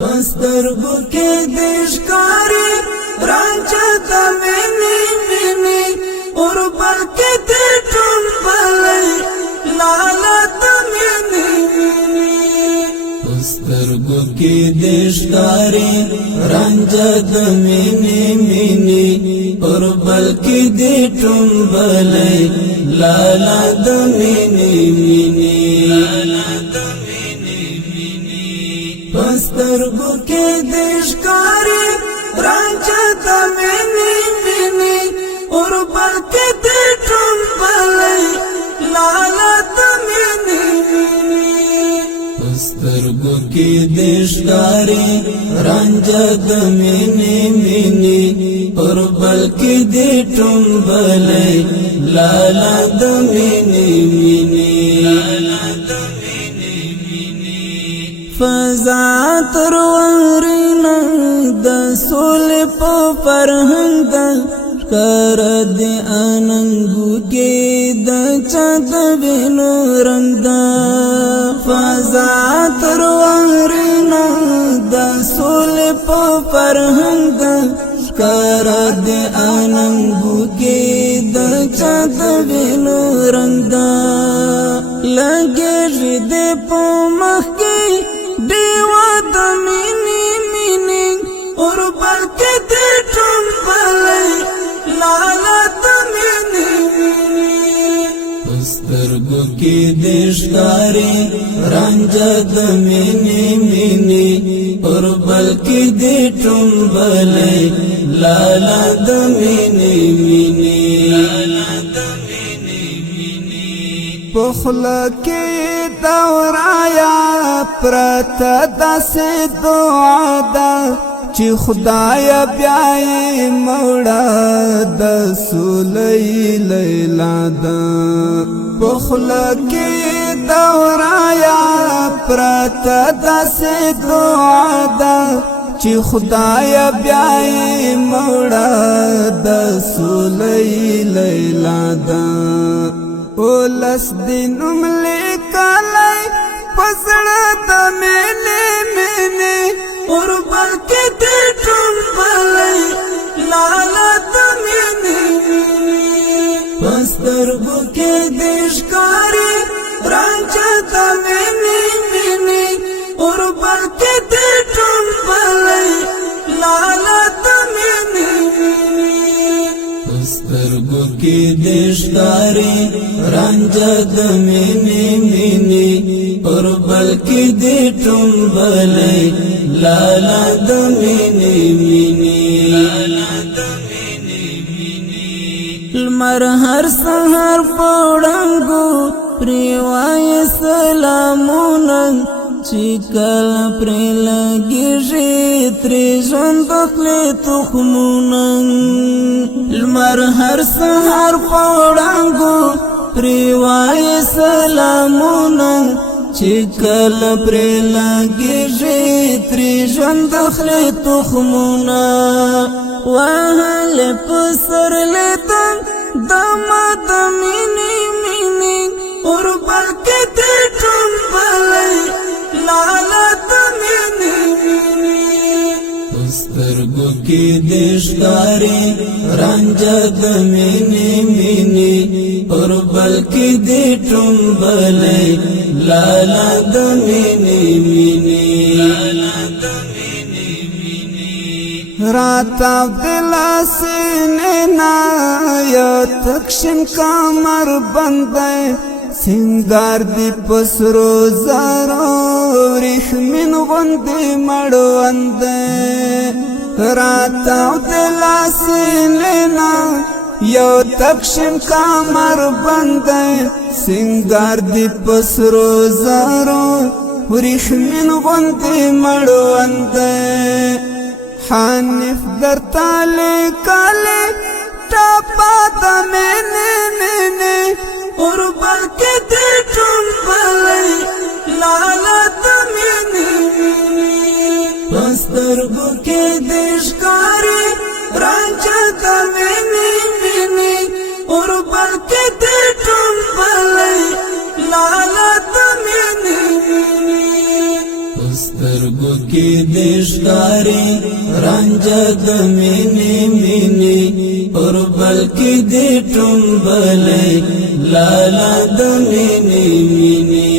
سترګو کې د ښکاري رانجه د مینې مینې اور بل کې د ټول بلې لاله د مینې سترګو کې د ښکاري رانجه د مینې مینې اور بل کې د ټول بلې لاله د مینې مینې سترګو کې د ښکاري رانجه د مینې مینې اور بل کې د ټول بلې لاله د مینې سترګو کې د ښکاري رانجه د مینې مینې اور بل کې د ټول بلې لاله د مینې مینې فضا تر ورنا د سولې په فرهنګ کار دې اننګو کې د چد وینو رنگ فضا تر ورنا د سولې په فرهنګ کار دې اننګو کې د چد وینو رنگ لګې دې په مخ کې دیوا د مینې مینې اور بل کې د ټول بلې لاله د مینې سترګو کې د ښکاري رانجه د مینې مینې اور بل کې د ټول بلې لاله د مینې مینې پخلا کې دورایا پرتا داسې دعا ده چې خدای بیا یې موړه د سولې لیلا ده پخلا کې دورایا پرتا داسې دعا ده چې خدای بیا یې موړه د سولې لیلا ده ولس دینم لیکلی پسړه د مینې مینې اور بل کې د ټول بلې لاله د مینې سترګو کې د ښکاري رانجه د مینې مینې اور بل کې د ټول بلې لاله د مینې سترګو کې د ښکاري رانجه د مینې مینې اور بل کې د ټول بلې لاله د مینې مینې لمر هر سحر په وړانګو پرېوایي سلامونه چې کله پرې لګېږي ترې ژوند اخلي تخمونه لمر هر سحر په وړانګو پرېوایي سلامونه چې کله پرې لګېږي ترې ژوند اخلي تخمونه وهلې په سرلې دمه د مینې مینې اور بل کې د ټول بلې لاله د مینې سترګو کې د ښکاري رانجه د مینې مینې اور بل کې د ټول بلې لاله د مینې مینې راتا دلاسینه نا یا تکشن کامر بنده سنگار دی پسرو زارو ریخمین غندی مڑوانده راتا دلاسینه نا یا تکشن کامر بنده سنگار دی پسرو زارو ریخمین غندی مڑوانده حنیف در تالی کالی ٹاپا دا مینی مینی اور بل کے دی ٹول بلے لالا دا مینی سترګو کې د ښکاري رانجه د مینې مینې اور بل کې د ټول بلې لاله د مینې سترګو کی دشکاری رنجا دمینی مینی اور بلکی دی ٹنبلی لالا دمینی مینی